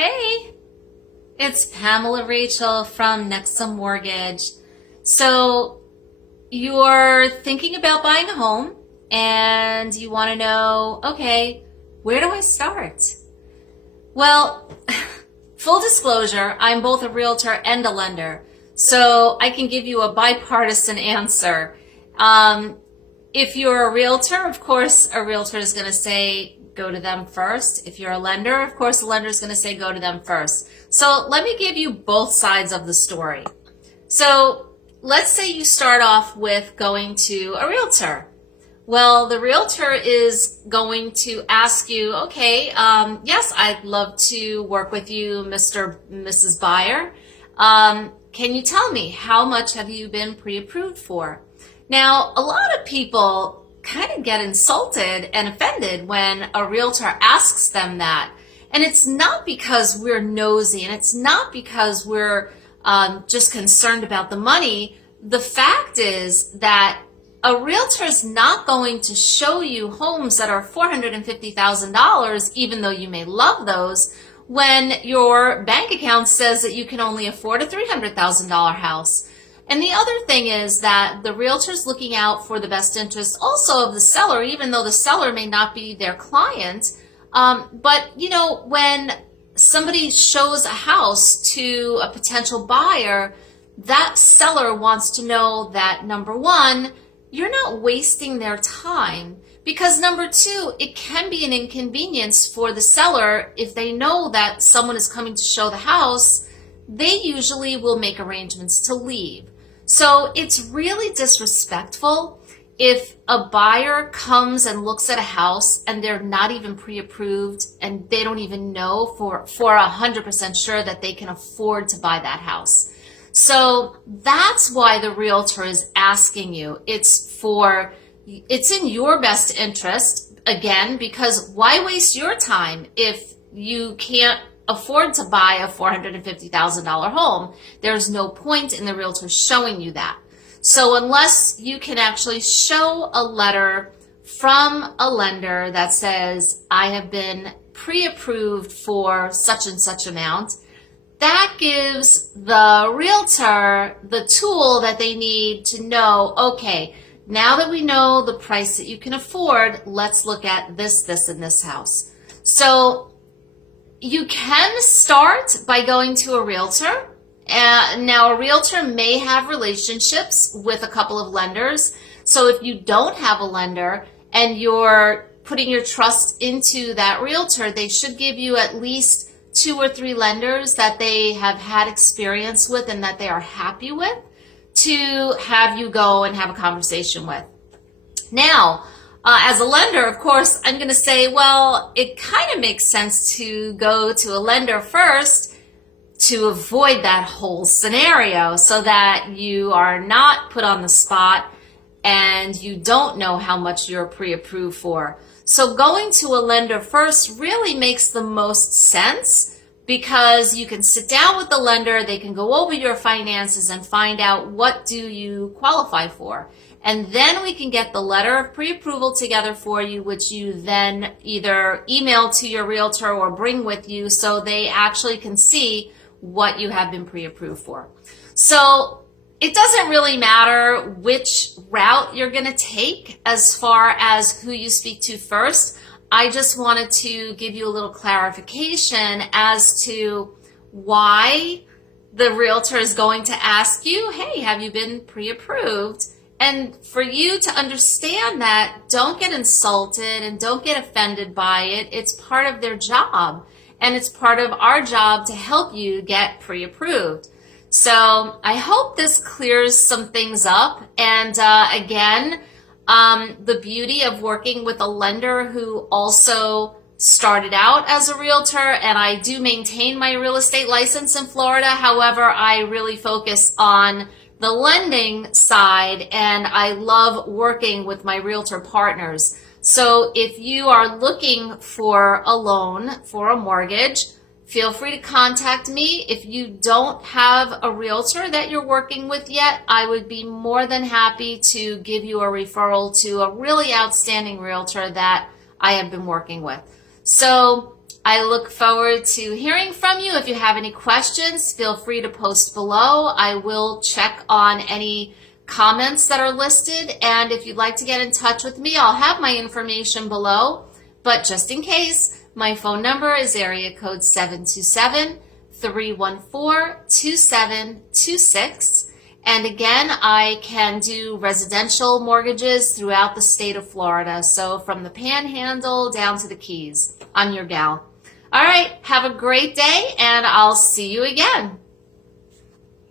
Hey, it's Pamela Rachil from Nexa Mortgage. So you're thinking about buying a home and you want to know, okay, where do I start? Well, full disclosure, I'm both a realtor and a lender, so I can give you a bipartisan answer. If you're a realtor, of course, a realtor is going to say go to them first. If you're a lender, of course, the lender is going to say go to them first. So let me give you both sides of the story. So let's say you start off with going to a realtor. Well, the realtor is going to ask you, okay, yes, I'd love to work with you, Mrs. Buyer. Can you tell me how much have you been pre-approved for? Now, a lot of people kind of get insulted and offended when a realtor asks them that. And it's not because we're nosy and it's not because we're just concerned about the money. The fact is that a realtor is not going to show you homes that are $450,000, even though you may love those, when your bank account says that you can only afford a $300,000 house. And the other thing is that the realtor is looking out for the best interest also of the seller, even though the seller may not be their client. But, when somebody shows a house to a potential buyer, that seller wants to know that, number one, you're not wasting their time. Because number two, it can be an inconvenience for the seller if they know that someone is coming to show the house. They usually will make arrangements to leave. So it's really disrespectful if a buyer comes and looks at a house and they're not even pre-approved and they don't even know for 100% sure that they can afford to buy that house. So that's why the realtor is asking you. It's in your best interest, again, because why waste your time if you can't afford to buy a $450,000 home? There's no point in the realtor showing you that. So unless you can actually show a letter from a lender that says, I have been pre-approved for such and such amount, that gives the realtor the tool that they need to know, okay, now that we know the price that you can afford, let's look at this, and this house. So you can start by going to a realtor. Now, a realtor may have relationships with a couple of lenders. So if you don't have a lender and you're putting your trust into that realtor, they should give you at least 2 or 3 lenders that they have had experience with and that they are happy with to have you go and have a conversation with. Now, as a lender, of course, I'm going to say, well, it kind of makes sense to go to a lender first to avoid that whole scenario so that you are not put on the spot and you don't know how much you're pre-approved for. So going to a lender first really makes the most sense because you can sit down with the lender, they can go over your finances and find out what do you qualify for. And then we can get the letter of pre-approval together for you, which you then either email to your realtor or bring with you so they actually can see what you have been pre-approved for. So it doesn't really matter which route you're going to take as far as who you speak to first. I just wanted to give you a little clarification as to why the realtor is going to ask you, hey, have you been pre-approved? And for you to understand that, don't get insulted and don't get offended by it. It's part of their job, and it's part of our job to help you get pre-approved. So I hope this clears some things up. And again, the beauty of working with a lender who also started out as a realtor, and I do maintain my real estate license in Florida. However, I really focus on the lending side, and I love working with my realtor partners. So if you are looking for a loan for a mortgage, feel free to contact me. If you don't have a realtor that you're working with yet, I would be more than happy to give you a referral to a really outstanding realtor that I have been working with. So I look forward to hearing from you. If you have any questions, feel free to post below. I will check on any comments that are listed. And if you'd like to get in touch with me, I'll have my information below. But just in case, my phone number is area code 727-314-2726. And again, I can do residential mortgages throughout the state of Florida. So from the Panhandle down to the Keys, I'm your gal. All right, have a great day, and I'll see you again.